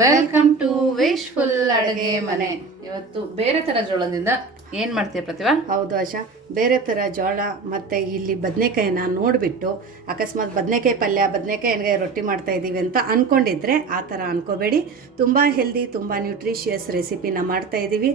Welcome to wishful ಅಡುಗೆ ಮನೆ. ಇವತ್ತು ಬೇರೆ ತರ ಜೋಳದಿಂದ ಏನ್ ಮಾಡ್ತೀಯ ಪ್ರತಿಭಾ? ಹೌದು ಆಶಾ, ಬೇರೆ ಥರ ಜೋಳ ಮತ್ತು ಇಲ್ಲಿ ಬದನೆಕಾಯಿನ ನೋಡಿಬಿಟ್ಟು ಅಕಸ್ಮಾತ್ ಬದನೆಕಾಯಿ ಪಲ್ಯ ಬದನೆಕಾಯಿ ರೊಟ್ಟಿ ಮಾಡ್ತಾ ಇದ್ದೀವಿ ಅಂತ ಅಂದ್ಕೊಂಡಿದ್ರೆ ಆ ಥರ ಅಂದ್ಕೋಬೇಡಿ. ತುಂಬ ಹೆಲ್ದಿ, ತುಂಬ ನ್ಯೂಟ್ರಿಷಿಯಸ್ ರೆಸಿಪಿನ ಮಾಡ್ತಾ ಇದ್ದೀವಿ.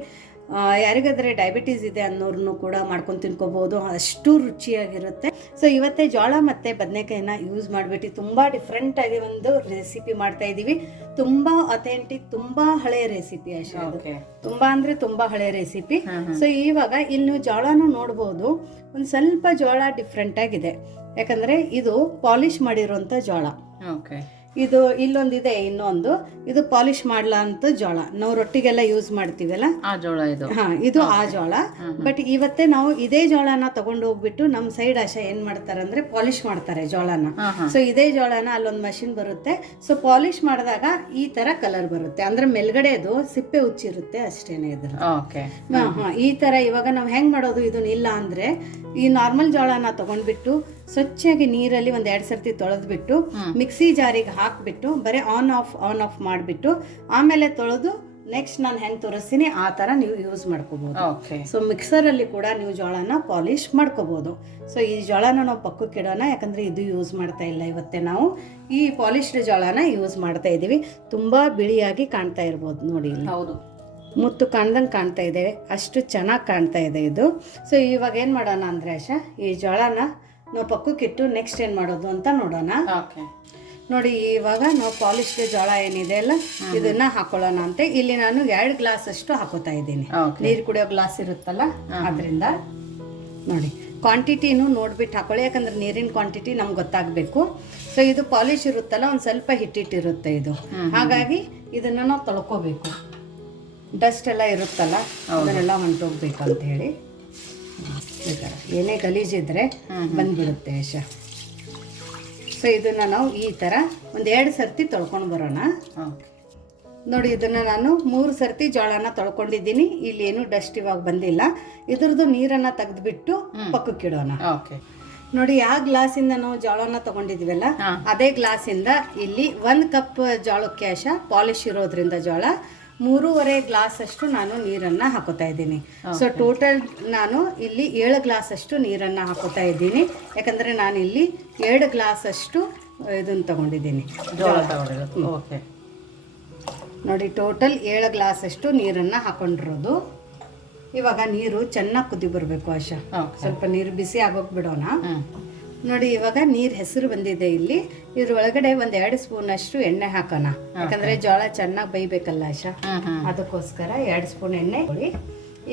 ಯಾರಿಗಾದರೆ ಡಯಾಬಿಟೀಸ್ ಇದೆ ಅನ್ನೋರನ್ನು ಕೂಡ ಮಾಡ್ಕೊಂಡು ತಿನ್ಕೋಬೋದು, ಅಷ್ಟು ರುಚಿಯಾಗಿರುತ್ತೆ. ಸೊ ಇವತ್ತೇ ಜೋಳ ಮತ್ತು ಬದನೆಕಾಯಿನ ಯೂಸ್ ಮಾಡಿಬಿಟ್ಟು ತುಂಬ ಡಿಫ್ರೆಂಟಾಗಿ ಒಂದು ರೆಸಿಪಿ ಮಾಡ್ತಾ ಇದ್ದೀವಿ. ತುಂಬ ಅಥೆಂಟಿಕ್, ತುಂಬ ಹಳೆಯ ರೆಸಿಪಿ ಆಶಾ. ಅದು ತುಂಬ ಅಂದರೆ ತುಂಬ ಹಳೆಯ ರೆಸಿಪಿ. ಸೊ ಇವಾಗ ಇಲ್ಲಿ ನೀವು ಜೋಳನೂ ನೋಡ್ಬೋದು, ಒಂದು ಸ್ವಲ್ಪ ಜೋಳ ಡಿಫ್ರೆಂಟ್ ಆಗಿದೆ. ಯಾಕಂದರೆ ಇದು ಪಾಲಿಷ್ ಮಾಡಿರೋಂಥ ಜೋಳ. ಇದು ಇಲ್ಲೊಂದಿದೆ, ಇನ್ನೊಂದು ಇದು ಪಾಲಿಷ್ ಮಾಡಲ ಅಂತ ಜೋಳ. ನಾವು ರೊಟ್ಟಿಗೆಲ್ಲ ಯೂಸ್ ಮಾಡ್ತೀವಲ್ಲ ಆ ಜೋಳ ಇದು. ಇದು ಆ ಜೋಳ. ಬಟ್ ಇವತ್ತೇ ನಾವು ಇದೇ ಜೋಳನ ತಗೊಂಡು ಹೋಗ್ಬಿಟ್ಟು ನಮ್ಮ ಸೈಡ್ ಆಶಾ ಏನ್ ಮಾಡ್ತಾರೆ ಅಂದ್ರೆ ಪಾಲಿಷ್ ಮಾಡ್ತಾರೆ ಜೋಳನ. ಸೊ ಇದೇ ಜೋಳನ ಅಲ್ಲೊಂದು ಮಷಿನ್ ಬರುತ್ತೆ. ಸೊ ಪಾಲಿಷ್ ಮಾಡಿದಾಗ ಈ ತರ ಕಲರ್ ಬರುತ್ತೆ, ಅಂದ್ರೆ ಮೇಲ್ಗಡೆದು ಸಿಪ್ಪೆ ಹುಚ್ಚಿರುತ್ತೆ ಅಷ್ಟೇನೆ ಇದ್ರ. ಈ ತರ ಇವಾಗ ನಾವು ಹೆಂಗ್ ಮಾಡೋದು, ಇದನ್ನ ಇಲ್ಲ ಅಂದ್ರೆ ಈ ನಾರ್ಮಲ್ ಜೋಳನ ತಗೊಂಡ್ಬಿಟ್ಟು ಸ್ವಚ್ಛಾಗಿ ನೀರಲ್ಲಿ ಒಂದ್ 2 ಸರ್ತಿ ತೊಳೆದ್ಬಿಟ್ಟು ಮಿಕ್ಸಿ ಜಾರಿಗೆ ಹಾಕ್ಬಿಟ್ಟು ಬರೀ ಆನ್ ಆಫ್ ಮಾಡಿಬಿಟ್ಟು ಆಮೇಲೆ ತೊಳೆದು ನೆಕ್ಸ್ಟ್ ನಾನು ಹೆಂಗೆ ತೋರಿಸ್ತೀನಿ ಆ ಥರ ನೀವು ಯೂಸ್ ಮಾಡ್ಕೋಬಹುದು. ಸೊ ಮಿಕ್ಸರಲ್ಲಿ ಕೂಡ ನೀವು ಜೋಳನ ಪಾಲಿಷ್ ಮಾಡ್ಕೋಬಹುದು. ಸೊ ಈ ಜೋಳನ ನಾವು ಪಕ್ಕಕ್ಕೆ ಇಡೋಣ, ಯಾಕಂದ್ರೆ ಇದು ಯೂಸ್ ಮಾಡ್ತಾ ಇಲ್ಲ. ಇವತ್ತೇ ನಾವು ಈ ಪಾಲಿಶ್ಡ್ ಜೋಳನ ಯೂಸ್ ಮಾಡ್ತಾ ಇದ್ದೀವಿ. ತುಂಬಾ ಬಿಳಿಯಾಗಿ ಕಾಣ್ತಾ ಇರ್ಬೋದು ನೋಡಿ ಇಲ್ಲಿ. ಹೌದು, ಮುತ್ತು ಕಾಣ್ದಂಗೆ ಕಾಣ್ತಾ ಇದೆ, ಅಷ್ಟು ಚೆನ್ನಾಗಿ ಕಾಣ್ತಾ ಇದೆ ಇದು. ಸೊ ಇವಾಗ ಏನು ಮಾಡೋಣ ಅಂದರೆ ಆಶಾ, ಈ ಜೋಳನ ನಾವು ಪಕ್ಕಕ್ಕಿಟ್ಟು ನೆಕ್ಸ್ಟ್ ಏನು ಮಾಡೋದು ಅಂತ ನೋಡೋಣ. ನೋಡಿ, ಇವಾಗ ನಾವು ಪಾಲಿಶ್ಡ್ ಜೋಳ ಏನಿದೆ ಅಲ್ಲ ಇದನ್ನ ಹಾಕೊಳ್ಳೋಣ ಅಂತ ಇಲ್ಲಿ ನಾನು 2 ಗ್ಲಾಸ್ ಅಷ್ಟು ಹಾಕೋತಾ ಇದ್ದೀನಿ. ನೀರು ಕುಡಿಯೋ ಗ್ಲಾಸ್ ಇರುತ್ತಲ್ಲ ಅದರಿಂದ ನೋಡಿ ಕ್ವಾಂಟಿಟಿನೂ ನೋಡ್ಬಿಟ್ಟು ಹಾಕೊಳ್ಳಿ, ಯಾಕಂದ್ರೆ ನೀರಿನ ಕ್ವಾಂಟಿಟಿ ನಮ್ಗೆ ಗೊತ್ತಾಗಬೇಕು. ಸೊ ಇದು ಪಾಲಿಶ್ ಇರುತ್ತಲ್ಲ, ಒಂದು ಸ್ವಲ್ಪ ಹಿಟ್ಟಿಟ್ಟಿರುತ್ತೆ ಇದು, ಹಾಗಾಗಿ ಇದನ್ನ ನಾವು ತೊಳ್ಕೋಬೇಕು. ಡಸ್ಟ್ ಎಲ್ಲ ಇರುತ್ತಲ್ಲ ಅದನ್ನೆಲ್ಲ ಹೊಂಟೋಗ್ಬೇಕು ಅಂತ ಹೇಳಿ. ಏನೇ ಗಲೀಜಿದ್ರೆ ಬಂದ್ಬಿಡುತ್ತೆ ಆಶಾ. ಸೊ ಇದನ್ನ ನಾವು ಈ ಥರ ಒಂದು 2 ಸರ್ತಿ ತೊಳ್ಕೊಂಡು ಬರೋಣ. ನೋಡಿ, ಇದನ್ನ ನಾನು 3 ಸರ್ತಿ ಜೋಳನ ತೊಳ್ಕೊಂಡಿದ್ದೀನಿ. ಇಲ್ಲಿ ಏನು ಡಸ್ಟ್ ಇವಾಗ ಬಂದಿಲ್ಲ. ಇದ್ರದ್ದು ನೀರನ್ನ ತೆಗೆದ್ಬಿಟ್ಟು ಪಕ್ಕಕ್ಕಿಡೋಣ. ನೋಡಿ, ಆ ಗ್ಲಾಸಿಂದ ನಾವು ಜೋಳನ ತಗೊಂಡಿದ್ವಲ್ಲ ಅದೇ ಗ್ಲಾಸಿಂದ ಇಲ್ಲಿ 1 ಕಪ್ ಜೋಳಕ್ಕೆ ಆಶಾ ಪಾಲಿಶ್ ಇರೋದ್ರಿಂದ ಜೋಳ 3.5 ಗ್ಲಾಸ್ ಅಷ್ಟು ನಾನು ನೀರನ್ನ ಹಾಕೋತಾ ಇದ್ದೀನಿ. ಸೊ ಟೋಟಲ್ ನಾನು ಇಲ್ಲಿ 7 ಗ್ಲಾಸ್ ಅಷ್ಟು ನೀರನ್ನ ಹಾಕೋತಾ ಇದ್ದೀನಿ, ಯಾಕಂದ್ರೆ ನಾನು ಇಲ್ಲಿ 2 ಗ್ಲಾಸ್ ಅಷ್ಟು ಇದನ್ನ ತಗೊಂಡಿದ್ದೀನಿ ಜೋಳ. ನೋಡಿ, ಟೋಟಲ್ 7 ಗ್ಲಾಸ್ ಅಷ್ಟು ನೀರನ್ನ ಹಾಕೊಂಡಿರೋದು. ಇವಾಗ ನೀರು ಚೆನ್ನಾಗಿ ಕುದಿ ಬರಬೇಕು ಆಶಾ. ಸ್ವಲ್ಪ ನೀರು ಬಿಸಿ ಆಗೋಕ್ ಬಿಡೋಣ. ನೋಡಿ, ಇವಾಗ ನೀರ್ ಹೆಸರು ಬಂದಿದೆ. ಇಲ್ಲಿ ಇದ್ರ ಒಳಗಡೆ 1-2 ಸ್ಪೂನ್ ಅಷ್ಟು ಎಣ್ಣೆ ಹಾಕೋಣ, ಯಾಕಂದ್ರೆ ಜೋಳ ಚೆನ್ನಾಗಿ ಬೇಯ್ಬೇಕಲ್ಲ ಆಶಾ, ಅದಕ್ಕೋಸ್ಕರ 2 ಸ್ಪೂನ್ ಎಣ್ಣೆ ಕೊಡಿ.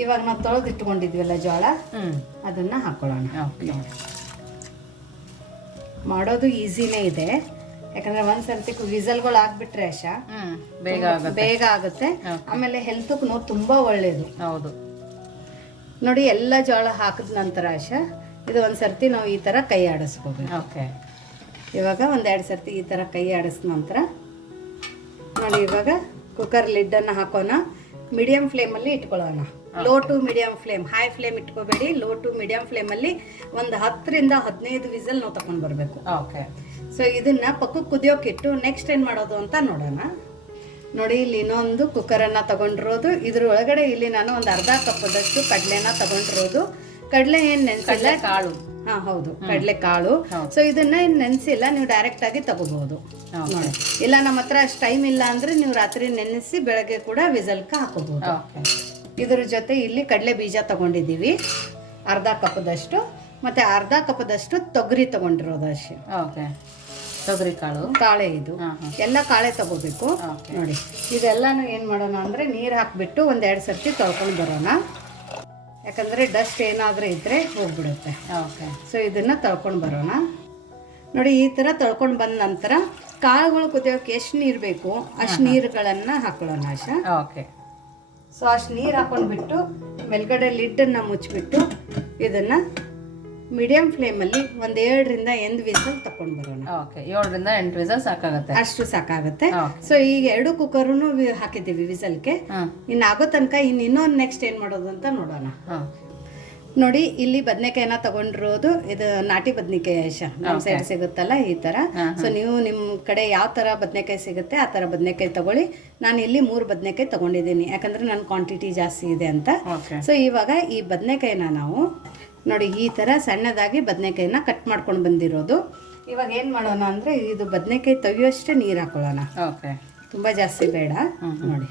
ಇವಾಗ ನಾವು ತೊಳೆದಿಟ್ಕೊಂಡಿದ್ವಲ್ಲ ಜೋಳ ಅದನ್ನ ಹಾಕೊಳ್ಳೋಣ. ಮಾಡೋದು ಈಸಿನೇ ಇದೆ, ಯಾಕಂದ್ರೆ 1 ಸರ್ತಿ ವಿಸಲ್ಗಳು ಹಾಕ್ಬಿಟ್ರೆ ಆಶಾ ಬೇಗ ಆಗುತ್ತೆ. ಆಮೇಲೆ ಹೆಲ್ತ್ಗೂ ತುಂಬಾ ಒಳ್ಳೇದು. ಹೌದು. ನೋಡಿ, ಎಲ್ಲ ಜೋಳ ಹಾಕಿದ ನಂತರ ಆಶಾ ಇದು 1 ಸರ್ತಿ ನಾವು ಈ ಥರ ಕೈ ಆಡಿಸ್ಕೋಬೇಕು. ಇವಾಗ 1-2 ಸರ್ತಿ ಈ ಥರ ಕೈ ಆಡಿಸಿದ ನಂತರ ನೋಡಿ, ಇವಾಗ ಕುಕ್ಕರ್ ಲಿಡ್ಡನ್ನು ಹಾಕೋಣ. ಮೀಡಿಯಂ ಫ್ಲೇಮಲ್ಲಿ ಇಟ್ಕೊಳ್ಳೋಣ. Low to medium flame, high flame ಇಟ್ಕೋಬೇಡಿ. ಲೋ ಟು ಮೀಡಿಯಂ ಫ್ಲೇಮಲ್ಲಿ ಒಂದು 10ರಿಂದ 15 ವಿಸಲ್ ನಾವು ತಗೊಂಡು ಬರಬೇಕು. ಸೊ ಇದನ್ನ ಪಕ್ಕಕ್ಕೆ ಕುದಿಯೋಕ್ಕಿಟ್ಟು ನೆಕ್ಸ್ಟ್ ಏನು ಮಾಡೋದು ಅಂತ ನೋಡೋಣ. ನೋಡಿ, ಇಲ್ಲಿ ಇನ್ನೊಂದು ಕುಕ್ಕರನ್ನು ತಗೊಂಡಿರೋದು. ಇದ್ರ ಒಳಗಡೆ ಇಲ್ಲಿ ನಾನು ಒಂದು ಅರ್ಧ ಕಪ್ಪದಷ್ಟು ಕಡಲೆನ ತಗೊಂಡಿರೋದು. ಕಡಲೆ ಏನ್ ನೆನ್ಸಿಲ್ಲ, ಕಾಳು. ಹೌದು, ಕಡಲೆ ಕಾಳು. ಸೊ ಇದನ್ನ ನೆನೆಸಿಲ್ಲ, ನೀವು ಡೈರೆಕ್ಟ್ ಆಗಿ ತಗೋಬಹುದು. ನೋಡಿ, ಇಲ್ಲ ನಮ್ಮ ಹತ್ರ ಅಷ್ಟು ಟೈಮ್ ಇಲ್ಲ ಅಂದ್ರೆ ನೀವು ರಾತ್ರಿ ನೆನೆಸಿ ಬೆಳಗ್ಗೆ ಕೂಡ ವಿಸಲ್ಕ ಹಾಕೋಬಹುದು. ಇದ್ರ ಜೊತೆ ಇಲ್ಲಿ ಕಡಲೆ ಬೀಜ ತಗೊಂಡಿದ್ದೀವಿ ಅರ್ಧ ಕಪ್ಪದಷ್ಟು, ಮತ್ತೆ ಅರ್ಧ ಕಪ್ಪದಷ್ಟು ತೊಗರಿ ತಗೊಂಡಿರೋದು ಅಷ್ಟೇ. ತೊಗರಿ ಕಾಳೆ ಇದು ಎಲ್ಲ ಕಾಳೆ ತಗೋಬೇಕು. ನೋಡಿ, ಇದೆಲ್ಲಾನು ಏನ್ ಮಾಡೋಣ ಅಂದ್ರೆ ನೀರ್ ಹಾಕ್ಬಿಟ್ಟು 1-2 ಸರ್ತಿ ತೊಳ್ಕೊಂಡು ಬರೋಣ, ಯಾಕಂದ್ರೆ ಡಸ್ಟ್ ಏನಾದ್ರೂ ಇದ್ರೆ ಹೋಗ್ಬಿಡುತ್ತೆ. ಸೊ ಇದನ್ನ ತೊಳ್ಕೊಂಡು ಬರೋಣ. ನೋಡಿ, ಈ ತರ ತೊಳ್ಕೊಂಡು ಬಂದ ನಂತರ ಕಾಳುಗಳು ಕುದಿಯೋಕೆ ಎಷ್ಟು ನೀರು ಬೇಕು ಅಷ್ಟು ನೀರುಗಳನ್ನ ಹಾಕೊಳ್ಳೋಣ ಆಶಾ. ಸೊ ಅಷ್ಟು ನೀರು ಹಾಕೊಂಡ್ಬಿಟ್ಟು ಮೇಲ್ಗಡೆ ಲಿಡ್ಡನ್ನ ಮುಚ್ಚಿಬಿಟ್ಟು ಇದನ್ನ ಮೀಡಿಯಂ ಫ್ಲೇಮಲ್ಲಿ 7ರಿಂದ 8 ವಿಸಲ್ ತಕೊಂಡು ಬರೋಣ. 7ರಿಂದ 8 ವಿಸಲ್ ಸಾಕಾಗುತ್ತೆ, ಅಷ್ಟು ಸಾಕಾಗುತ್ತೆ. ಸೊ ಈಗ 2 ಕುಕ್ಕರ್ನು ಹಾಕಿದ್ದೀವಿ ವಿಸಲ್ಗೆ. ಇನ್ನು ಆಗೋ ತನಕ ಇನ್ನೊಂದು ನೆಕ್ಸ್ಟ್ ಏನು ಮಾಡೋದು ಅಂತ ನೋಡೋಣ. ನೋಡಿ ಇಲ್ಲಿ ಬದನೆಕಾಯಿನ ತಗೊಂಡಿರೋದು ಇದು ನಾಟಿ ಬದನೆಕಾಯಿ ನಮ್ಮ ಸೈಡ್ ಸಿಗುತ್ತಲ್ಲ ಈ ತರ. ಸೊ ನೀವು ನಿಮ್ಮ ಕಡೆ ಯಾವ ತರ ಬದನೆಕಾಯಿ ಸಿಗುತ್ತೆ ಆ ತರ ಬದನೆಕಾಯಿ ತಗೊಳ್ಳಿ. ನಾನು ಇಲ್ಲಿ 3 ಬದನೆಕಾಯಿ ತಗೊಂಡಿದ್ದೀನಿ, ಯಾಕಂದ್ರೆ ನನ್ನ ಕ್ವಾಂಟಿಟಿ ಜಾಸ್ತಿ ಇದೆ ಅಂತ. ಸೊ ಇವಾಗ ಈ ಬದನೆಕಾಯಿನ ನಾವು ನೋಡಿ ಈ ತರ ಸಣ್ಣದಾಗಿ ಬದನೆಕಾಯಿನ ಕಟ್ ಮಾಡ್ಕೊಂಡು ಬಂದಿರೋದು. ಇವಾಗ ಏನು ಮಾಡೋಣ ಅಂದರೆ ಇದು ಬದನೆಕಾಯಿ ತೊಯ್ಯೋಷ್ಟೇ ನೀರು ಹಾಕೊಳ್ಳೋಣ. ತುಂಬ ಜಾಸ್ತಿ ಬೇಡ ನೋಡಿ,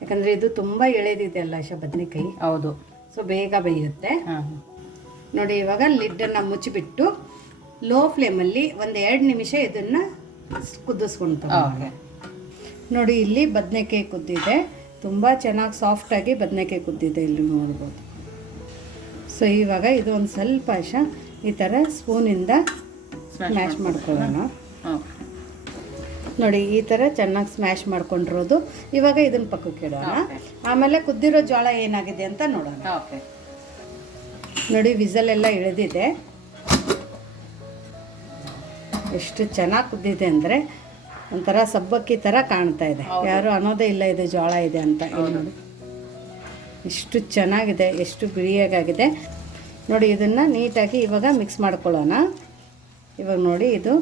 ಯಾಕಂದರೆ ಇದು ತುಂಬ ಎಳೆದಿದೆ ಅಲ್ಲ ಬದನೆಕಾಯಿ. ಹೌದು. ಸೊ ಬೇಗ ಬೇಯುತ್ತೆ ನೋಡಿ. ಇವಾಗ ಲಿಡ್ಡನ್ನು ಮುಚ್ಚಿಬಿಟ್ಟು ಲೋ ಫ್ಲೇಮಲ್ಲಿ 1-2 ನಿಮಿಷ ಇದನ್ನು ಕುದಿಸ್ಕೊಳ್ತಾರೆ. ನೋಡಿ ಇಲ್ಲಿ ಬದನೆಕಾಯಿ ಕುದ್ದಿದೆ, ತುಂಬ ಚೆನ್ನಾಗಿ ಸಾಫ್ಟಾಗಿ ಬದನೆಕಾಯಿ ಕುದ್ದಿದೆ, ಇಲ್ಲಿ ನೋಡ್ಬೋದು. ಸೊ ಇವಾಗ ಇದು ಒಂದು ಸ್ವಲ್ಪ ಈ ಥರ ಸ್ಪೂನಿಂದ ಸ್ಮ್ಯಾಶ್ ಮಾಡ್ಕೊಳ್ಳೋಣ. ನೋಡಿ ಈ ಥರ ಚೆನ್ನಾಗಿ ಸ್ಮ್ಯಾಶ್ ಮಾಡ್ಕೊಂಡಿರೋದು. ಇವಾಗ ಇದನ್ನ ಪಕ್ಕಕ್ಕೆ ಇಡೋಣ. ಆಮೇಲೆ ಕುದ್ದಿರೋ ಜೋಳ ಏನಾಗಿದೆ ಅಂತ ನೋಡೋಣ. ನೋಡಿ ವಿಸಲ್ ಎಲ್ಲ ಇಳಿದಿದೆ, ಎಷ್ಟು ಚೆನ್ನಾಗಿ ಕುದ್ದಿದೆ ಅಂದರೆ ಒಂಥರ ಸಬ್ಬಕ್ಕಿ ಥರ ಕಾಣ್ತಾ ಇದೆ. ಯಾರು ಅನ್ನೋದೇ ಇಲ್ಲ ಇದು ಜೋಳ ಇದೆ ಅಂತ. ನೋಡಿ ಎಷ್ಟು ಚೆನ್ನಾಗಿದೆ, ಎಷ್ಟು ಬಿಳಿಯಾಗಿದೆ ನೋಡಿ. ಇದನ್ನು ನೀಟಾಗಿ ಇವಾಗ ಮಿಕ್ಸ್ ಮಾಡ್ಕೊಳ್ಳೋಣ. ಇವಾಗ ನೋಡಿ ಇದು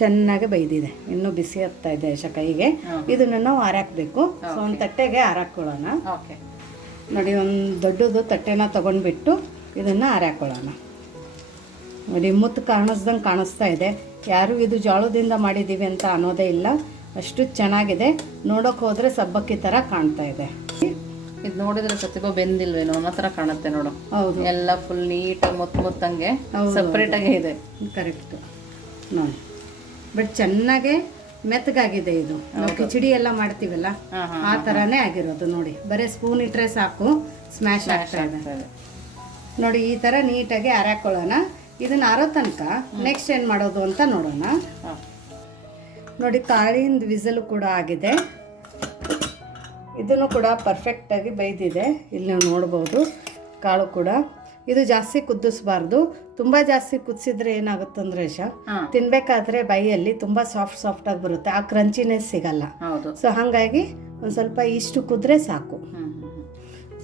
ಚೆನ್ನಾಗಿ ಬೈದಿದೆ, ಇನ್ನೂ ಬಿಸಿ ಆಗ್ತಾ ಇದೆ ಕೈಗೆ. ಇದನ್ನು ನಾವು ಆರಾಕಬೇಕು. ಸೊ ಒಂದು ತಟ್ಟೆಗೆ ಆರಾಕೊಳ್ಳೋಣ. ನೋಡಿ ಒಂದು ದೊಡ್ಡದು ತಟ್ಟೆನ ತೊಗೊಂಡ್ಬಿಟ್ಟು ಇದನ್ನು ಆರಾಕೊಳ್ಳೋಣ. ನೋಡಿ ಮುತ್ತು ಕಾಣಿಸ್ದಂಗೆ ಕಾಣಿಸ್ತಾ ಇದೆ. ಯಾರು ಇದು ಜೋಳದಿಂದ ಮಾಡಿದ್ದೀವಿ ಅಂತ ಅನ್ನೋದೇ ಇಲ್ಲ, ಅಷ್ಟು ಚೆನ್ನಾಗಿದೆ. ನೋಡೋಕೆ ಹೋದರೆ ಸಬ್ಬಕ್ಕಿ ಥರ ಕಾಣ್ತಾ ಇದೆ. ಇದು ನೋಡಿದ್ರೆ ಸತಿಗೋ ಬೆಂದಿಲ್ವೇನೋ ಅನ್ನೋ ಥರ ಕಾಣುತ್ತೆ ನೋಡು. ಹೌದು, ಎಲ್ಲ ಫುಲ್ ನೀಟಾಗಿ ಮುತ್ತಂಗೆ ಸಪ್ರೇಟಾಗೇ ಇದೆ. ಕರೆಕ್ಟು ನೋಡಿ, ಬಟ್ ಚೆನ್ನಾಗೆ ಮೆತ್ತಗಾಗಿದೆ ಇದು. ನಾವು ಕಿಚಡಿ ಎಲ್ಲ ಮಾಡ್ತೀವಲ್ಲ ಆ ಥರನೇ ಆಗಿರೋದು. ನೋಡಿ ಬರೀ ಸ್ಪೂನ್ ಇಟ್ಟರೆ ಸಾಕು, ಸ್ಮ್ಯಾಶ್ ಆಗ್ತಾ ಇದೆ ನೋಡಿ. ಈ ಥರ ನೀಟಾಗಿ ಆರಾಕೊಳ್ಳೋಣ. ಇದನ್ನ ಆರೋ ತನಕ ನೆಕ್ಸ್ಟ್ ಏನು ಮಾಡೋದು ಅಂತ ನೋಡೋಣ. ನೋಡಿ ಕಾಳಿಂದ ವಿಸಲು ಕೂಡ ಆಗಿದೆ, ಇದನ್ನು ಕೂಡ ಪರ್ಫೆಕ್ಟಾಗಿ ಬೇಯ್ದಿದೆ. ಇಲ್ಲಿ ನೀವು ನೋಡ್ಬೋದು ಕಾಳು ಕೂಡ. ಇದು ಜಾಸ್ತಿ ಕುದಿಸ್ಬಾರ್ದು, ತುಂಬ ಜಾಸ್ತಿ ಕುದಿಸಿದ್ರೆ ಏನಾಗುತ್ತಂದ್ರೆ ತಿನ್ಬೇಕಾದ್ರೆ ಬಾಯಿಯಲ್ಲಿ ತುಂಬ ಸಾಫ್ಟಾಗಿ ಬರುತ್ತೆ, ಆ ಕ್ರಂಚಿನೆಸ್ ಸಿಗಲ್ಲ. ಸೊ ಹಾಗಾಗಿ ಒಂದು ಸ್ವಲ್ಪ ಇಷ್ಟು ಕುದ್ರೆ ಸಾಕು.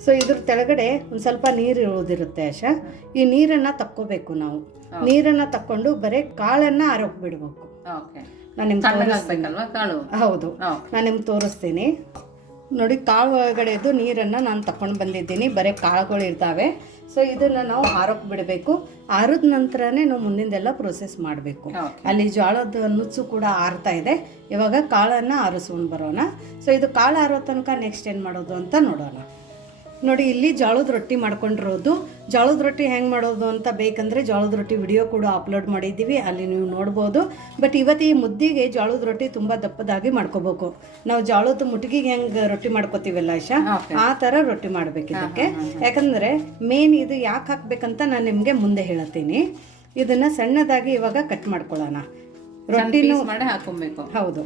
ಸೊ ಇದ್ರ ಕೆಳಗಡೆ ಒಂದು ಸ್ವಲ್ಪ ನೀರು ಇರೋದಿರುತ್ತೆ ಈ ನೀರನ್ನು ತಕ್ಕೋಬೇಕು ನಾವು. ನೀರನ್ನು ತಕ್ಕೊಂಡು ಬರೀ ಕಾಳನ್ನು ಆರೋಗ್ಬಿಡ್ಬೇಕು. ನಾನು ನಿಮ್ಗೆ ಹೌದು, ನಾನು ನಿಮ್ಗೆ ತೋರಿಸ್ತೀನಿ ನೋಡಿ. ಕಾಳು ಒಳಗಡೆದು ನೀರನ್ನು ನಾನು ತಗೊಂಡು ಬಂದಿದ್ದೀನಿ, ಬರೀ ಕಾಳುಗಳು ಇರ್ತಾವೆ. ಸೊ ಇದನ್ನು ನಾವು ಆರೋಕ್ಕೆ ಬಿಡಬೇಕು. ಆರಿದ ನಂತರನೇ ನಾವು ಮುಂದಿಂದೆಲ್ಲ ಪ್ರೊಸೆಸ್ ಮಾಡಬೇಕು. ಅಲ್ಲಿ ಜೋಳದ ನುಚ್ಚು ಕೂಡ ಆರ್ತಾ ಇದೆ. ಇವಾಗ ಕಾಳನ್ನು ಆರಿಸ್ಕೊಂಡು ಬರೋಣ. ಸೊ ಇದು ಕಾಳು ಆರೋ ತನಕ ನೆಕ್ಸ್ಟ್ ಏನು ಮಾಡೋದು ಅಂತ ನೋಡೋಣ. ನೋಡಿ ಇಲ್ಲಿ ಜೋಳದ ರೊಟ್ಟಿ ಮಾಡ್ಕೊಂಡಿರೋದು. ಜೋಳದ ರೊಟ್ಟಿ ಹೆಂಗೆ ಮಾಡೋದು ಅಂತ ಬೇಕಂದರೆ ಜೋಳದ ರೊಟ್ಟಿ ವಿಡಿಯೋ ಕೂಡ ಅಪ್ಲೋಡ್ ಮಾಡಿದ್ದೀವಿ, ಅಲ್ಲಿ ನೀವು ನೋಡ್ಬೋದು. ಬಟ್ ಇವತ್ತು ಈ ಮುದ್ದಿಗೆ ಜೋಳದ ರೊಟ್ಟಿ ತುಂಬ ದಪ್ಪದಾಗಿ ಮಾಡ್ಕೋಬೇಕು. ನಾವು ಜೋಳದ ಮುಟ್ಟಿಗೆಗೆ ಹೆಂಗೆ ರೊಟ್ಟಿ ಮಾಡ್ಕೋತೀವಲ್ಲ ಆ ಥರ ರೊಟ್ಟಿ ಮಾಡಬೇಕು ಇದಕ್ಕೆ. ಯಾಕಂದರೆ ಮೇನ್ ಇದು ಯಾಕೆ ಹಾಕ್ಬೇಕಂತ ನಾನು ನಿಮಗೆ ಮುಂದೆ ಹೇಳ್ತೀನಿ. ಇದನ್ನು ಸಣ್ಣದಾಗಿ ಇವಾಗ ಕಟ್ ಮಾಡ್ಕೊಳ್ಳೋಣ. ರೊಟ್ಟಿನೂ ಹಾಕೊಬೇಕು. ಹೌದು,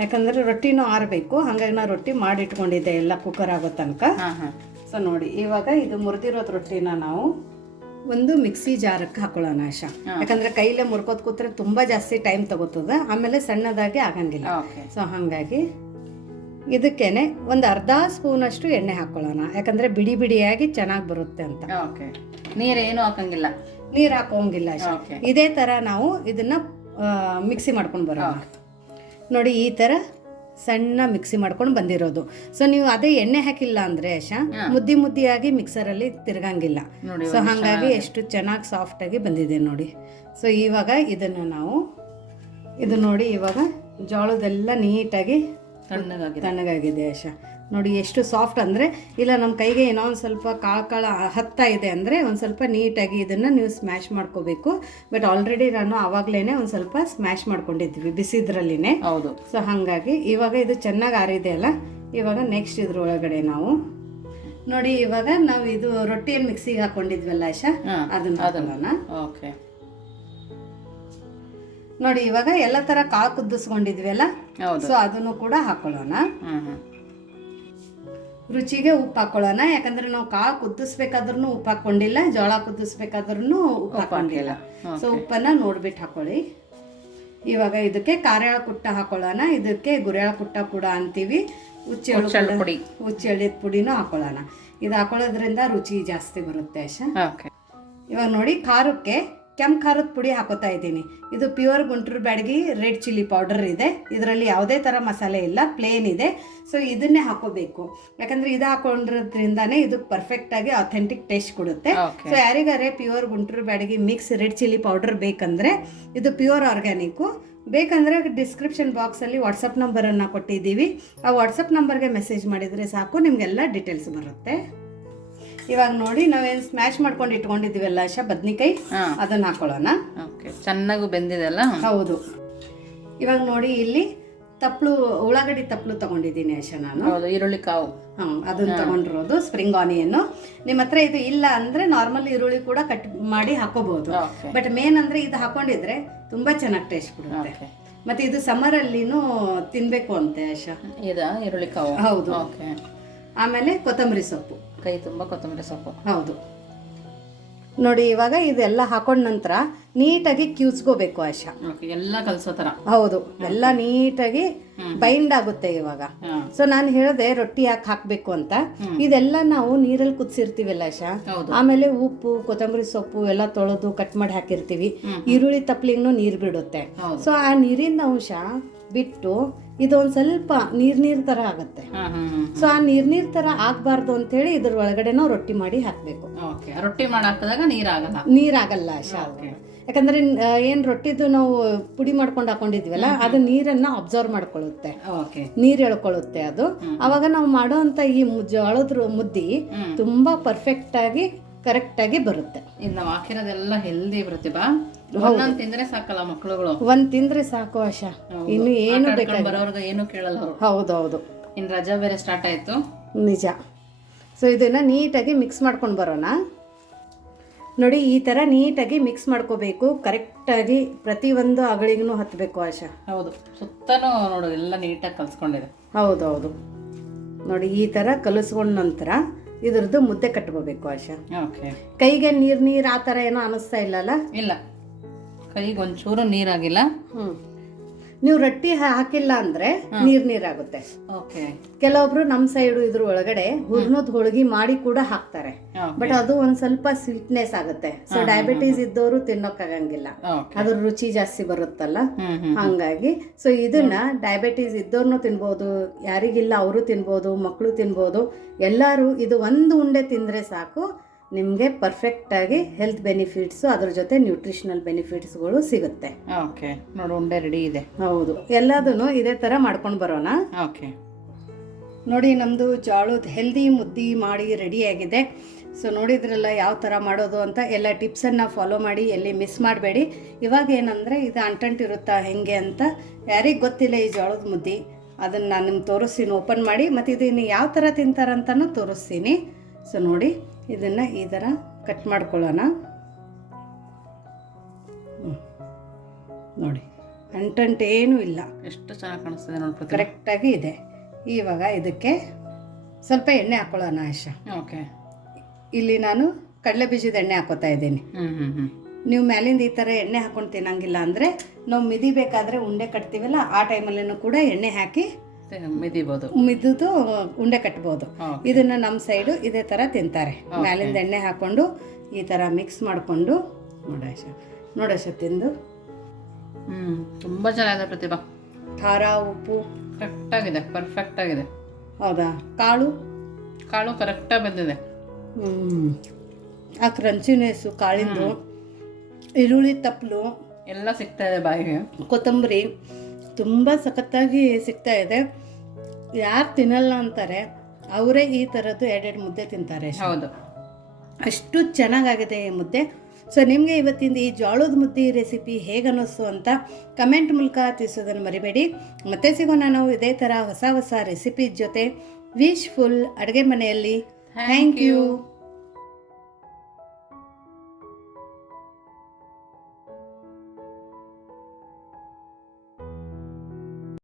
ಯಾಕಂದರೆ ರೊಟ್ಟಿನೂ ಆರಬೇಕು. ಹಾಗಾಗಿ ನಾನು ರೊಟ್ಟಿ ಮಾಡಿಟ್ಕೊಂಡಿದ್ದೆ ಎಲ್ಲ ಕುಕ್ಕರ್ ಆಗೋ ತನಕ. ಸೊ ನೋಡಿ ಇವಾಗ ಇದು ಮುರಿದಿರೋದು ರೊಟ್ಟಿನ ನಾವು ಒಂದು ಮಿಕ್ಸಿ ಜಾರಕ್ಕೆ ಹಾಕೊಳ್ಳೋಣ ಯಾಕಂದರೆ ಕೈಲೇ ಮುರ್ಕೋತ್ ಕೂತ್ರೆ ತುಂಬ ಜಾಸ್ತಿ ಟೈಮ್ ತಗೋತದ, ಆಮೇಲೆ ಸಣ್ಣದಾಗಿ ಆಗಂಗಿಲ್ಲ. ಸೊ ಹಾಗಾಗಿ ಇದಕ್ಕೇನೆ ಒಂದು ಅರ್ಧ ಸ್ಪೂನಷ್ಟು ಎಣ್ಣೆ ಹಾಕೊಳ್ಳೋಣ, ಯಾಕಂದರೆ ಬಿಡಿ ಬಿಡಿಯಾಗಿ ಚೆನ್ನಾಗಿ ಬರುತ್ತೆ ಅಂತ. ನೀರೇನು ಹಾಕಂಗಿಲ್ಲ, ನೀರು ಹಾಕೋಂಗಿಲ್ಲ. ಇದೇ ಥರ ನಾವು ಇದನ್ನ ಮಿಕ್ಸಿ ಮಾಡ್ಕೊಂಡು ಬರೋಣ. ನೋಡಿ ಈ ಥರ ಸಣ್ಣ ಮಿಕ್ಸಿ ಮಾಡ್ಕೊಂಡು ಬಂದಿರೋದು. ಸೊ ನೀವು ಅದೇ ಎಣ್ಣೆ ಹಾಕಿಲ್ಲ ಅಂದರೆ ಮುದ್ದಿಯಾಗಿ ಮಿಕ್ಸರಲ್ಲಿ ತಿರ್ಗಂಗಿಲ್ಲ. ಸೊ ಹಾಗಾಗಿ ಎಷ್ಟು ಚೆನ್ನಾಗಿ ಸಾಫ್ಟಾಗಿ ಬಂದಿದೆ ನೋಡಿ. ಸೊ ಇವಾಗ ಇದನ್ನು ನಾವು ಇದು ನೋಡಿ ಇವಾಗ ಜೋಳದೆಲ್ಲ ನೀಟಾಗಿ ತಣ್ಣಗಾಗಿದೆ ನೋಡಿ ಎಷ್ಟು ಸಾಫ್ಟ್ ಅಂದರೆ. ಇಲ್ಲ ನಮ್ಮ ಕೈಗೆ ಏನೋ ಒಂದು ಸ್ವಲ್ಪ ಕಾಳು ಹತ್ತಾ ಇದೆ ಅಂದರೆ ಒಂದು ಸ್ವಲ್ಪ ನೀಟಾಗಿ ಇದನ್ನು ನೀವು ಸ್ಮ್ಯಾಶ್ ಮಾಡ್ಕೋಬೇಕು. ಬಟ್ ಆಲ್ರೆಡಿ ನಾನು ಆವಾಗಲೇ ಒಂದು ಸ್ವಲ್ಪ ಸ್ಮ್ಯಾಶ್ ಮಾಡ್ಕೊಂಡಿದ್ವಿ ಬಿಸಿದ್ರಲ್ಲಿನೇ. ಹೌದು. ಸೊ ಹಾಗಾಗಿ ಇವಾಗ ಇದು ಚೆನ್ನಾಗಿ ಆರಿದೆ ಅಲ್ಲ, ಇವಾಗ ನೆಕ್ಸ್ಟ್ ಇದ್ರೊಳಗಡೆ ನಾವು ನೋಡಿ ಇವಾಗ ನಾವು ಇದು ರೊಟ್ಟಿಯನ್ನು ಮಿಕ್ಸಿಗೆ ಹಾಕೊಂಡಿದ್ವಲ್ಲ ಅದನ್ನ ಓಕೆ ನೋಡಿ ಇವಾಗ ಎಲ್ಲ ಥರ ಕಾಳು ಕುದಿಸ್ಕೊಂಡಿದ್ವಲ್ಲ, ಸೊ ಅದನ್ನು ಕೂಡ ಹಾಕೊಳ್ಳೋಣ. ರುಚಿಗೆ ಉಪ್ಪು ಹಾಕೊಳ್ಳೋಣ, ಯಾಕಂದ್ರೆ ನಾವು ಕಾಳು ಕುದಿಸ್ಬೇಕಾದ್ರೂ ಉಪ್ಪು ಹಾಕೊಂಡಿಲ್ಲ, ಜೋಳ ಕುದಿಸ್ಬೇಕಾದ್ರೂ ಉಪ್ಪು ಹಾಕೊಂಡಿಲ್ಲ. ಸೊ ಉಪ್ಪನ್ನ ನೋಡ್ಬಿಟ್ಟು ಹಾಕೊಳ್ಳಿ. ಇವಾಗ ಇದಕ್ಕೆ ಕಾರ್ಯಾಳ ಕುಟ್ಟ ಹಾಕೊಳ್ಳೋಣ, ಇದಕ್ಕೆ ಗುರ್ಯಾಳ ಕುಟ್ಟ ಕೂಡ ಅಂತೀವಿ. ಹುಚ್ಚೆಳ್ಳಿದ ಪುಡಿನೂ ಹಾಕೊಳ್ಳೋಣ. ಇದು ಹಾಕೊಳ್ಳೋದ್ರಿಂದ ರುಚಿ ಜಾಸ್ತಿ ಬರುತ್ತೆ ಆಶಾ. ಓಕೆ. ಇವಾಗ ನೋಡಿ ಖಾರಕ್ಕೆ ಕೆಂಪು ಖಾರದ ಪುಡಿ ಹಾಕೋತಾ ಇದ್ದೀನಿ. ಇದು pure Guntur Byadgi red chilli powder ಇದೆ. ಇದರಲ್ಲಿ ಯಾವುದೇ ಥರ ಮಸಾಲೆ ಇಲ್ಲ, ಪ್ಲೇನ್ ಇದೆ. ಸೊ ಇದನ್ನೇ ಹಾಕೋಬೇಕು, ಯಾಕಂದರೆ ಇದು ಹಾಕೊಂಡ್ರದ್ರಿಂದಾನೇ ಇದು ಪರ್ಫೆಕ್ಟಾಗಿ ಅಥೆಂಟಿಕ್ ಟೇಸ್ಟ್ ಕೊಡುತ್ತೆ. ಸೊ ಯಾರಿಗಾರೆ pure Guntur Byadgi mix red chilli powder ಬೇಕಂದರೆ ಇದು ಪ್ಯೂರ್ ಆರ್ಗ್ಯಾನಿಕ್ಕು. ಬೇಕಂದರೆ ಡಿಸ್ಕ್ರಿಪ್ಷನ್ ಬಾಕ್ಸಲ್ಲಿ ವಾಟ್ಸಪ್ ನಂಬರನ್ನು ಕೊಟ್ಟಿದ್ದೀವಿ. ಆ ವಾಟ್ಸಪ್ ನಂಬರ್ಗೆ ಮೆಸೇಜ್ ಮಾಡಿದರೆ ಸಾಕು, ನಿಮಗೆಲ್ಲ ಡೀಟೇಲ್ಸ್ ಬರುತ್ತೆ. ಇವಾಗ ನೋಡಿ ನಾವೇನು ಸ್ಮ್ಯಾಶ್ ಮಾಡ್ಕೊಂಡು ಇಟ್ಕೊಂಡಿದ್ದೀವಲ್ಲ ಆಶಾ ಬದ್ನಿಕಾಯಿ, ಅದನ್ನು ಹಾಕೊಳ್ಳೋಣ. ಓಕೆ, ಚೆನ್ನಾಗೂ ಬೆಂದಿದೆ ಅಲ್ಲ? ಹೌದು. ಇವಾಗ ನೋಡಿ ಇಲ್ಲಿ ತಪ್ಪಲು, ಉಳ್ಳಾಗಡ್ಡಿ ತಪ್ಪಲು ತಗೊಂಡಿದ್ದೀನಿ ಆಶಾ ನಾನು. ಹೌದು, ಈರುಳ್ಳಿ ಕಾವು. ಅದನ್ನು ತಗೊಂಡಿರೋದು ಸ್ಪ್ರಿಂಗ್ ಆನಿಯನ್ನು. ನಿಮ್ಮ ಹತ್ರ ಇದು ಇಲ್ಲ ಅಂದರೆ ನಾರ್ಮಲ್ ಈರುಳ್ಳಿ ಕೂಡ ಕಟ್ ಮಾಡಿ ಹಾಕೋಬಹುದು. ಬಟ್ ಮೇನ್ ಅಂದರೆ ಇದು ಹಾಕೊಂಡಿದ್ರೆ ತುಂಬ ಚೆನ್ನಾಗಿ ಟೇಸ್ಟ್ ಕೊಡುತ್ತೆ. ಮತ್ತು ಇದು ಸಮ್ಮರಲ್ಲಿನೂ ತಿನ್ನಬೇಕು ಅಂತೆ ಆಶಾ. ಇದಾ ಈರುಳ್ಳಿ ಕಾವು? ಹೌದು. ಓಕೆ. ಆಮೇಲೆ ಕೊತ್ತಂಬರಿ ಸೊಪ್ಪು, ಕೈ ತುಂಬ ಕೊತ್ತಂಬರಿ ಸೊಪ್ಪು. ಹೌದು. ನೋಡಿ ಇವಾಗ ಇದೆಲ್ಲ ಹಾಕೊಂಡ ನಂತರ ನೀಟಾಗಿ ಕ್ಯೂಸ್ಕೋಬೇಕು ಆಶಾ. ಎಲ್ಲ ಕಲಸೋ ಥರ. ಹೌದು, ಎಲ್ಲ ನೀಟಾಗಿ ಬೈಂಡ್ ಆಗುತ್ತೆ ಇವಾಗ. ಸೊ ನಾನು ಹೇಳಿದೆ ರೊಟ್ಟಿ ಯಾಕೆ ಹಾಕಬೇಕು ಅಂತ. ಇದೆಲ್ಲ ನಾವು ನೀರಲ್ಲಿ ಕುದಿಸಿರ್ತೀವಲ್ಲ ಆಶಾ, ಆಮೇಲೆ ಉಪ್ಪು ಕೊತ್ತಂಬರಿ ಸೊಪ್ಪು ಎಲ್ಲ ತೊಳೆದು ಕಟ್ ಮಾಡಿ ಹಾಕಿರ್ತೀವಿ. ಈರುಳ್ಳಿ ತಪ್ಪಲಿಗೂ ನೀರು ಬಿಡುತ್ತೆ. ಸೊ ಆ ನೀರಿನ ಅಂಶ ಬಿಟ್ಟು ಇದೊಂದು ಸ್ವಲ್ಪ ನೀರ್ ಥರ ಆಗುತ್ತೆ. ಸೊ ಆ ನೀರ್ ಥರ ಆಗಬಾರ್ದು ಅಂತೇಳಿ ಇದ್ರ ಒಳಗಡೆ ನಾವು ರೊಟ್ಟಿ ಮಾಡಿ ಹಾಕಬೇಕು. ರೊಟ್ಟಿ ಮಾಡಾಕಿದಾಗ ನೀರಾಗಲ್ಲ ಆಶಾ. ಯಾಕಂದ್ರೆ ಏನ್ ರೊಟ್ಟಿದು ನಾವು ಪುಡಿ ಮಾಡ್ಕೊಂಡು ಹಾಕೊಂಡಿದ್ವಲ್ಲ, ಅದು ನೀರನ್ನ ಅಬ್ಸರ್ವ್ ಮಾಡ್ಕೊಳ್ಳುತ್ತೆ, ನೀರ್ ಎಳ್ಕೊಳ್ಳುತ್ತೆ ಅದು. ಅವಾಗ ನಾವು ಮಾಡೋ ಅಂತ ಈ ಜೋಳದ ಮುದ್ದಿ ತುಂಬಾ ಪರ್ಫೆಕ್ಟ್ ಆಗಿ ಕರೆಕ್ಟ್ ಆಗಿ ಬರುತ್ತೆ. ಇದು ನಾವು ಹಾಕಿರೋದೆಲ್ಲ ಹೆಲ್ದಿ ಪ್ರತಿಭಾ. ಒಂದೊಂದು ತಿಂದ್ರೆ ಸಾಕಲ್ಲ ಮಕ್ಕಳುಗಳು, ಒಂದ್ ತಿಂದ್ರೆ ಸಾಕು ಆಶಾ. ಇನ್ನು ಏನು ಬರೋರ್ಗ ಏನು ಕೇಳಲ್ಲ ಅವರು. ಹೌದೌದು. ಇನ್ನು ರಜಾ ಬೇರೆ ಸ್ಟಾರ್ಟ್ ಆಯ್ತು. ನಿಜ. ಸೊ ಇದನ್ನ ನೀಟಾಗಿ ಮಿಕ್ಸ್ ಮಾಡ್ಕೊಂಡು ಬರೋಣ. ನೋಡಿ ಈ ತರ ನೀಟಾಗಿ ಮಿಕ್ಸ್ ಮಾಡ್ಕೋಬೇಕು, ಕರೆಕ್ಟಾಗಿ ಪ್ರತಿಯೊಂದು ಅಗಳಿಗೂ ಹತ್ತಬೇಕು ಆಶಾ. ಹೌದು, ಸುತ್ತನೂ ನೋಡು ಎಲ್ಲ ನೀಟಾಗಿ ಕಲ್ಸ್ಕೊಂಡಿದೆ. ಹೌದೌದು. ನೋಡಿ ಈ ತರ ಕಲಿಸ್ಕೊಂಡ ನಂತರ ಇದ್ರದ್ದು ಮುದ್ದೆ ಕಟ್ಕೋಬೇಕು ಆಶಾ. ಕೈಗೆ ನೀರ್ ಆ ತರ ಏನೋ ಅನಿಸ್ತಾ ಇಲ್ಲಲ್ಲ? ಇಲ್ಲ, ಕೈಗೆ ಒಂಚೂರು ನೀರಾಗಿಲ್ಲ. ನೀವು ರೊಟ್ಟಿ ಹಾಕಿಲ್ಲ ಅಂದ್ರೆ ನೀರಾಗುತ್ತೆ. ಕೆಲವೊಬ್ರು ನಮ್ ಸೈಡು ಇದ್ರ ಒಳಗಡೆ ಹೂರ್ಣದ ಹೋಳಿಗೆ ಮಾಡಿ ಕೂಡ ಹಾಕ್ತಾರೆ. ಬಟ್ ಅದು ಒಂದ್ ಸ್ವಲ್ಪ ಸ್ವೀಟ್ನೆಸ್ ಆಗುತ್ತೆ. ಸೊ ಡಯಾಬಿಟೀಸ್ ಇದ್ದವರು ತಿನ್ನೋಕ್ಕಾಗಂಗಿಲ್ಲ, ಅದ್ರ ರುಚಿ ಜಾಸ್ತಿ ಬರುತ್ತಲ್ಲ, ಹಂಗಾಗಿ. ಸೊ ಇದನ್ನ ಡಯಾಬಿಟೀಸ್ ಇದ್ದವ್ರನ್ನೂ ತಿನ್ಬೋದು, ಯಾರಿಗಿಲ್ಲ ಅವರು ತಿನ್ಬೋದು, ಮಕ್ಕಳು ತಿನ್ಬೋದು. ಎಲ್ಲರೂ ಇದು ಒಂದು ಉಂಡೆ ತಿಂದ್ರೆ ಸಾಕು, ನಿಮಗೆ ಪರ್ಫೆಕ್ಟಾಗಿ ಹೆಲ್ತ್ ಬೆನಿಫಿಟ್ಸು ಅದ್ರ ಜೊತೆ ನ್ಯೂಟ್ರಿಷನಲ್ ಬೆನಿಫಿಟ್ಸ್ಗಳು ಸಿಗುತ್ತೆ. ಓಕೆ, ನೋಡಿ ಉಂಡೆ ರೆಡಿ ಇದೆ. ಹೌದು, ಎಲ್ಲದನ್ನು ಇದೇ ಥರ ಮಾಡ್ಕೊಂಡು ಬರೋಣ. ಓಕೆ, ನೋಡಿ ನಮ್ಮದು ಜೋಳದ ಹೆಲ್ದಿ ಮುದ್ದೆ ಮಾಡಿ ರೆಡಿಯಾಗಿದೆ. ಸೊ ನೋಡಿದ್ರಲ್ಲ ಯಾವ ಥರ ಮಾಡೋದು ಅಂತ. ಎಲ್ಲ ಟಿಪ್ಸನ್ನು ಫಾಲೋ ಮಾಡಿ, ಎಲ್ಲಿ ಮಿಸ್ ಮಾಡಬೇಡಿ. ಇವಾಗ ಏನಂದರೆ ಇದು ಅಂಟಂಟಿರುತ್ತಾ ಹೆಂಗೆ ಅಂತ ಯಾರಿಗೆ ಗೊತ್ತಿಲ್ಲ ಈ ಜೋಳದ ಮುದ್ದೆ, ಅದನ್ನು ನಾನು ನಿಮ್ಗೆ ತೋರಿಸ್ತೀನಿ ಓಪನ್ ಮಾಡಿ. ಮತ್ತು ಇದನ್ನು ಯಾವ ಥರ ತಿಂತಾರಂತನೂ ತೋರಿಸ್ತೀನಿ. ಸೊ ನೋಡಿ ಇದನ್ನು ಈ ಥರ ಕಟ್ ಮಾಡ್ಕೊಳ್ಳೋಣ. ನೋಡಿ ಅಂಟಂಟೇನೂ ಇಲ್ಲ, ಎಷ್ಟು ಚೆನ್ನಾಗಿ ಕಾಣಿಸ್ತದೆ ನೋಡಿ, ಕರೆಕ್ಟಾಗಿ ಇದೆ. ಇವಾಗ ಇದಕ್ಕೆ ಸ್ವಲ್ಪ ಎಣ್ಣೆ ಹಾಕ್ಕೊಳ್ಳೋಣ ಆಶಾ. ಓಕೆ, ಇಲ್ಲಿ ನಾನು ಕಡಲೆ ಬೀಜದ ಎಣ್ಣೆ ಹಾಕೋತಾ ಇದ್ದೀನಿ. ನೀವು ಮ್ಯಾಲಿಂದ ಈ ಥರ ಎಣ್ಣೆ ಹಾಕೊಂಡು ತಿನ್ನಂಗಿಲ್ಲ ಅಂದರೆ ನಾವು ಮಿದಿಬೇಕಾದ್ರೆ ಉಂಡೆ ಕಟ್ತೀವಲ್ಲ, ಆ ಟೈಮಲ್ಲೂ ಕೂಡ ಎಣ್ಣೆ ಹಾಕಿ ಮಿದ್ದು ಉಂಡೆ ಕಟ್ಬೋದು. ಇದನ್ನ ನಮ್ಮ ಸೈಡು ಇದೇ ಥರ ತಿಂತಾರೆ. ಮ್ಯಾಲಿಂದ ಎಣ್ಣೆ ಹಾಕೊಂಡು ಈ ಥರ ಮಿಕ್ಸ್ ಮಾಡಿಕೊಂಡು ನೋಡಶ ತಿಂದು. ತುಂಬ ಚೆನ್ನಾಗಿದೆ ಪ್ರತಿಭಾ. ಖಾರ ಉಪ್ಪು ಕರೆಕ್ಟಾಗಿದೆ, ಪರ್ಫೆಕ್ಟ್ ಆಗಿದೆ. ಹೌದಾ? ಕಾಳು ಕರೆಕ್ಟಾಗಿ ಬಂದಿದೆ. ಆ ಕ್ರಂಚಿನೆಸ್ಸು ಕಾಳಿಂದು, ಈರುಳ್ಳಿ ತಪ್ಪಲು ಎಲ್ಲ ಸಿಗ್ತಾ ಇದೆ ಬಾಯಿಗೆ. ಕೊತ್ತಂಬರಿ ತುಂಬ ಸಖತ್ತಾಗಿ ಸಿಗ್ತಾ ಇದೆ. ಯಾರು ತಿನ್ನಲ್ಲ ಅಂತಾರೆ ಅವರೇ ಈ ಥರದ್ದು ಎರಡೆರಡು ಮುದ್ದೆ ತಿಂತಾರೆ. ಹೌದು, ಅಷ್ಟು ಚೆನ್ನಾಗಾಗಿದೆ ಈ ಮುದ್ದೆ. ಸೊ ನಿಮಗೆ ಇವತ್ತಿಂದ ಈ ಜೋಳದ ಮುದ್ದೆ ರೆಸಿಪಿ ಹೇಗೆ ಅನ್ನಿಸ್ತು ಅಂತ ಕಮೆಂಟ್ ಮೂಲಕ ತಿಳಿಸೋದನ್ನು ಮರಿಬೇಡಿ. ಮತ್ತೆ ಸಿಗೋಣ ನಾವು ಇದೇ ಥರ ಹೊಸ ರೆಸಿಪಿ ಜೊತೆ. ವಿಶ್ ಫುಲ್ ಅಡುಗೆ ಮನೆಯಲ್ಲಿ. Thank you.